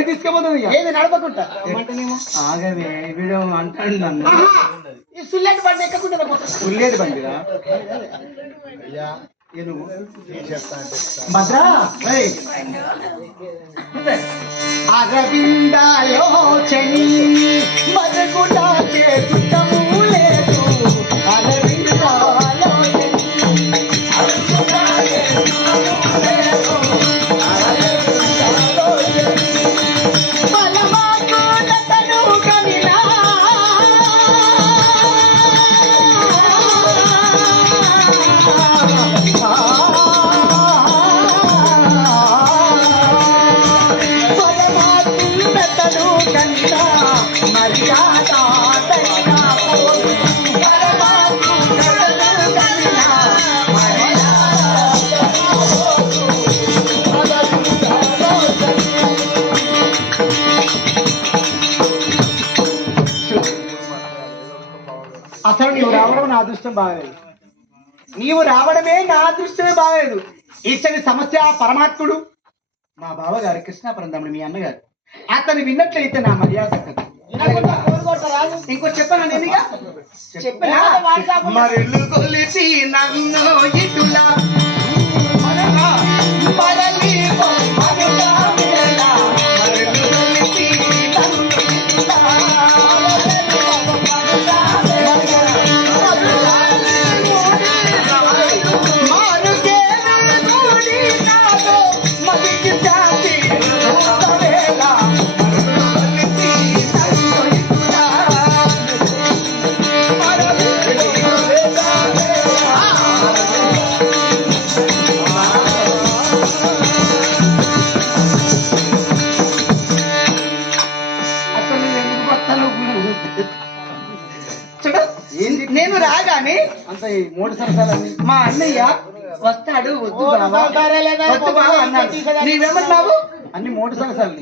నేను తీసుకుపోతుంది. ఏది నడపకుంటా ఏమంటేనేమో? ఆగవే వీడు అంటాడు నన్ను. సుల్లెట్ బండి ఎక్కకుండా బండిరా చేతుటము అసలు నీవు రావడం నా అదృష్టం బాగలేదు నీవు రావడమే నా అదృష్టమే బాగలేదు ఇచ్చని సమస్య పరమాత్ముడు. మా బావగారు తమ్ముడు మీ అన్నగారు. అతను విన్నట్లయితే నా మర్యాద దక్కదు. ఇంకో చెప్పాను నేనుగా? చెప్పనా? మరులు కొలిచి నన్ను ఇటులా. మరలి మరులా వేళ. మరులు రాగానే అంత ఈ మూడు సరసాలన్నీ మా అన్నయ్య వస్తాడు వద్దు ఓ, బావా. సరే లేదా, వద్దు బావా అన్నాడు. నీవేమన్నావు అన్ని మూడు సరసాలు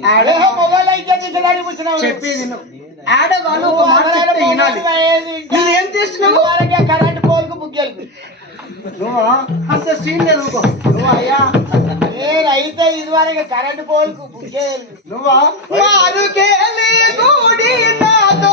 చెప్పేది. ఆడవాళ్ళు ఒక మాట చెప్తే వినాలి. నువ్వేం చేస్తున్నావు? కరెంట్ పోల్కు బుగ్గెలకు నువ్వా? అంత సీన్ లేదు. నువ్వు అయ్యా? నేను అయితే ఇదివరకు కరెంట్ పోల్కు బుగ్గేలు నువ్వా? నాతో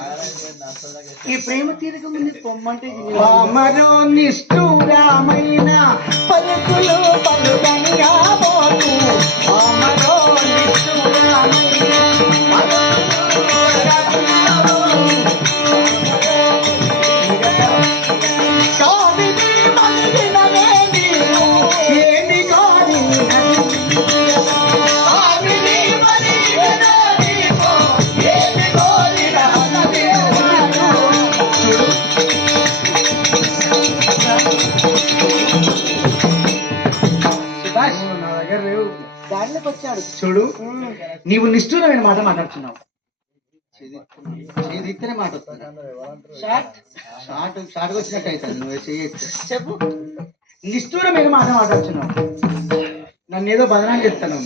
ఈ ప్రేమ తీరిక ముందు పొమ్మంటే మరో నిష్ఠూరమైన పలుకులు పలుకని రాబోతు. మరో నిష్ఠూరమైన దాంట్లోకి వచ్చాడు చూడు నీవు నిష్ఠూరమైన మాట మాట్లాడుతున్నావు. చేదిత్తనే మాట షార్ట్. షార్ట్ షార్ట్ వచ్చినట్టు అవుతుంది. నువ్వు చేయొచ్చు చెప్పు. నిష్ఠూరమైన మాట మాట్లాడుతున్నావు. నన్ను ఏదో బదనాలు చెప్తాను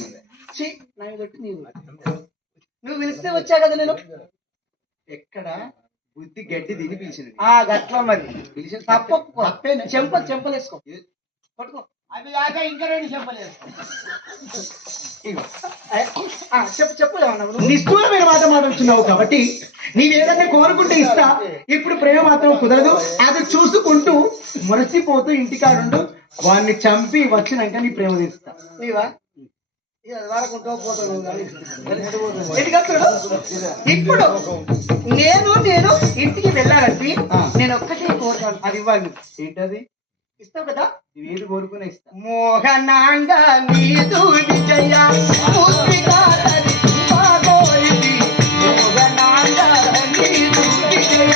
నీవు. నువ్వు పిలిస్తే వచ్చా కదా నేను? ఎక్కడ? బుద్ధి గడ్డి తిని పిలిచింది. ఆ గట్ల మరి. పిలిచిన తప్పు తప్పేనా చెంప చెంపలేసుకో. పట్టుకో. అవి కాక ఇంకా రెండు. ఆ, చెప్పు చెప్పు? నిష్ఠూరమైన మాట మాట్లాడుతున్నావు కాబట్టి నీవేదన్నా కోరుకుంటే ఇస్తా. ఇప్పుడు ప్రేమ మాత్రం కుదరదు. అది చూసుకుంటూ మురసిపోతూ ఇంటికాడుండు. వాడిని చంపి వచ్చినాక నీ ప్రేమ తీస్తా. నీవా? ఇప్పుడు నేను నేను ఇంటికి వెళ్ళాలంటే. నేను ఒక్కటే కోరుతాను. అది ఇవ్వాలి. ఏంటది? ఇస్తావు కదా? నువ్వు ఏది కోరుకునే ఇస్తా? మోహనాంగా నీదు విజయ. మోహనాంగా నీదు విజయ.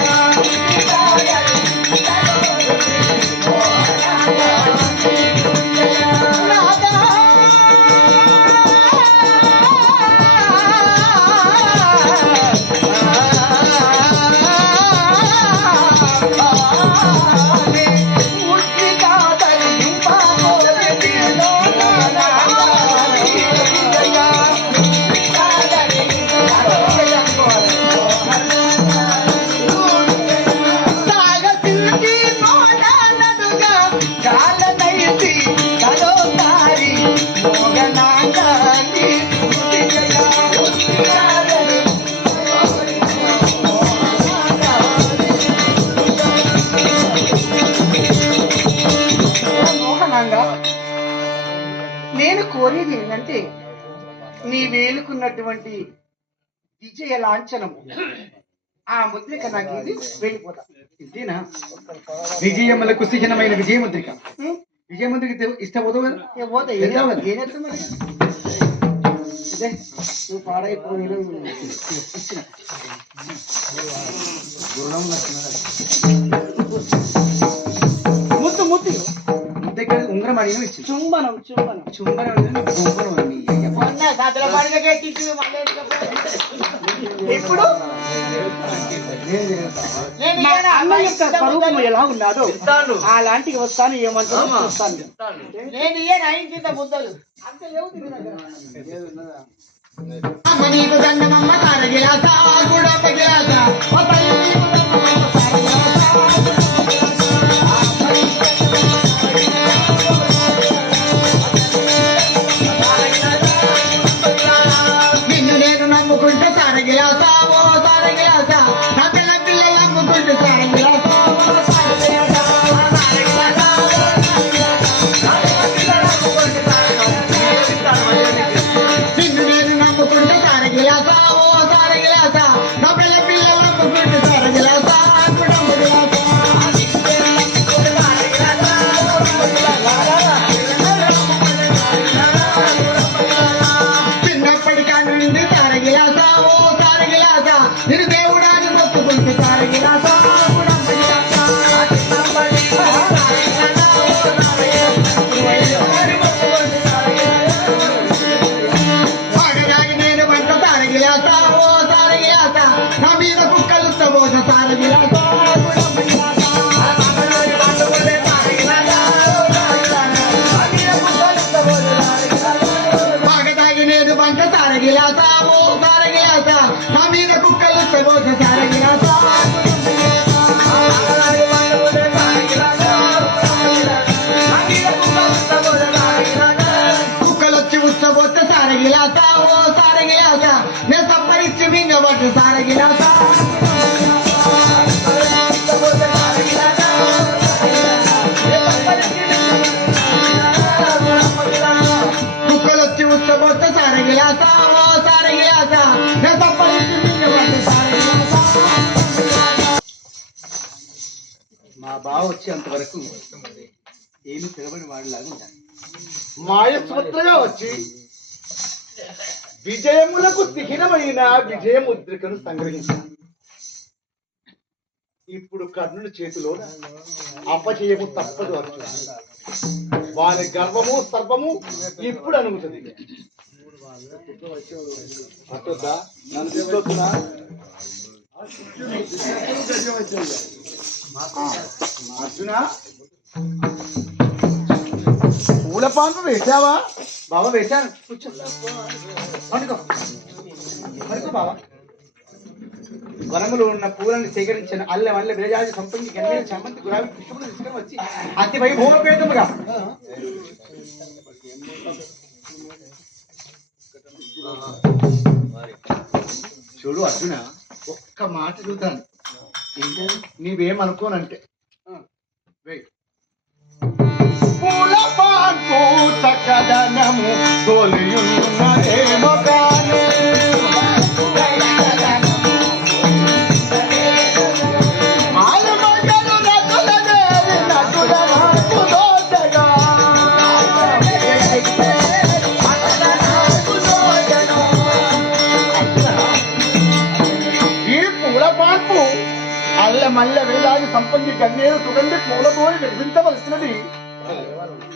నీ వేలుకున్నటువంటి విజయ లాంఛనము. ఆ ముద్రిక నాకు ఇది వెళ్ళిపోతా. ఇంతేనా విజయములకు చిహ్నమైన విజయ ముద్రిక. విజయ ముద్రిక ఇష్టపోతావు కదా? పోతా? ఏం చేస్తావు మరి? ఇదే నువ్వు పాడైపోయి ఇచ్చిన ముద్దు. ఉంగరం అడిగిన చుంబనం చుంబనం. చుంబనం అనేది గుంబనం అని నీ అయ్య. మొన్న సదల పండుగ ఎక్కించి మళ్ళీ ఎందుకు పోయి? ఇప్పుడు స్వరూపం. ఎలా ఉన్నాడో అలాంటికి వస్తాను ఏమంటారో చూస్తాను నేను ఇయ్యను? అయించింత ముద్దలు. నీకు దండమమ్మ తారగిలాస తారగిలాస ఓ తారగిలాస నా మీద కుక్కలు తబోస తారగిలాస బావ వచ్చేంత వరకు ఏమి తిరగని వాడిలాగా ఉండాలి. మాయస్వత్రగా వచ్చి విజయములకు చిహ్నమైన విజయముద్రికను సంగ్రహించాలి. ఇప్పుడు కర్ణుడి చేతిలో అపజయము తప్పదు అర్జున వారి గర్వము సర్వము ఇప్పుడు అనుగుతుంది అట్టొద్దా నన్ను తీసుకొస్తున్నా? అర్జున? పూల పాన్పు వేసావా బాబా వేశాను. కూర్చో. పడుకో. పడుకో బాబా. వనములో ఉన్న పూలను సేకరించిన అల్లె వల్ల విరజాజి సంపంగి గన్నేరు చమ్మంతి గులాబీ పుష్పములు తీసుకొని వచ్చి అతి వైభవపేతముగా చూడు అర్జున ఒక్క మాట చూద్దాను నీవేమనుకోనంటే. వెయ్. పూల పాన్పు చక్కదనము తొలియున్నదేమో గాని మల్ల వేలాది సంపంగి గన్నేరు సుగంధి పూలతోని నిర్మించవలసినది.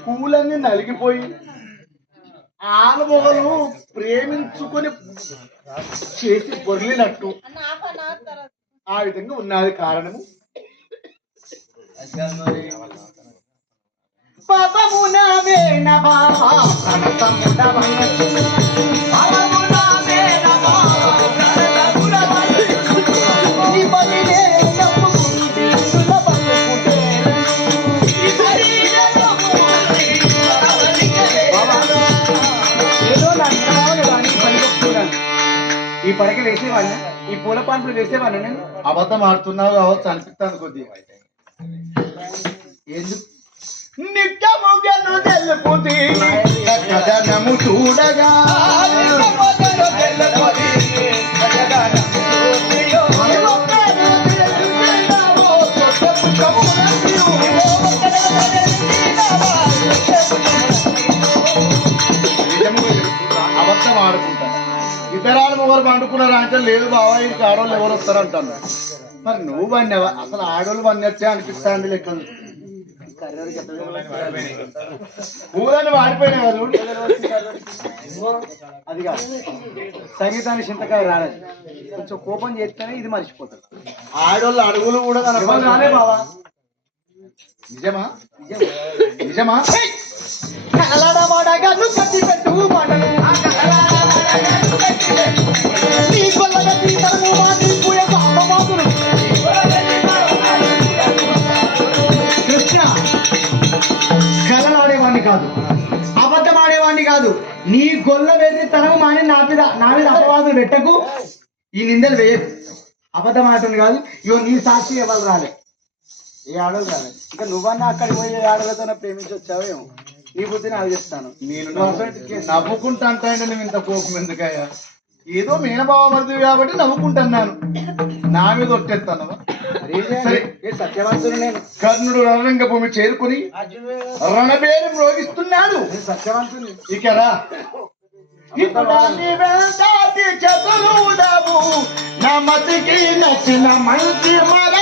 పూలన్నీ నలిగిపోయి ఆలమొగలు ప్రేమించుకొని చేసి పొర్లినట్టు. ఆ విధంగా ఉన్నది కారణము. పాపమున వేణ బాబా వేసేవాడిని? ఈ పూల పాన్పులు వేసేవాడిని నేను? అబద్ధం ఆడుతున్నావు కావచ్చు అనిపిస్తాను కొద్దిగా. ఎందుకు? నిత్యము గెలు తెలుపుతి కథనము చూడగా అబద్ధం ఆడుకుంటాను. ఇతరాలు ఎవరు పండుకున్నారా అంటే లేదు బావా ఇంటికి ఆడవాళ్ళు ఎవరు వస్తారు అంటాను మరి నువ్వు పన్నావా అసలు ఆడవాళ్ళు పన్నచ్చే అనిపిస్తాంది లెక్క పూలని వాడిపోయినా కదా చూడు. అది కాదు. సంగీతాన్ని చింతకాయ రాలేదు. కొంచెం కోపం చేస్తేనే ఇది మర్చిపోతుంది ఆడోళ్ళ అడుగులు కూడా రాలే. బావా? నిజమా? నిజమా? కలడబడగను కట్టి పెట్టు కాదు అబద్ధం ఆడేవాడిని కాదు. నీ గొల్ల వెర్రి తనము మాని నా మీద నా మీద అపవాదులు పెట్టకు. ఈ నిందలు వేయకు. అబద్ధం ఆడటం కాదు. ఇగో నీ సాక్షి ఎవరు రాలే? ఏ ఆడలు రాలేదు ఇంకా నువ్వన్నా అక్కడికి పోయి ఏ ఆడలతోనే ప్రేమించి వచ్చావేమో నీ బుద్ధి నాకు చెప్తాను. నేను నవ్వుకుంటా అంటే నువ్వు ఇంత కోపం ఎందుకయ్యా? ఏదో మేనబావ మరిది కాబట్టి నవ్వుకుంటున్నాను. నా మీద ఒట్టేస్తాను కర్ణుడు రణరంగ భూమి చేరుకుని రణబేరు మ్రోగిస్తున్నాడు చదువుడవు నా మతికి నచ్చిన మంచి మర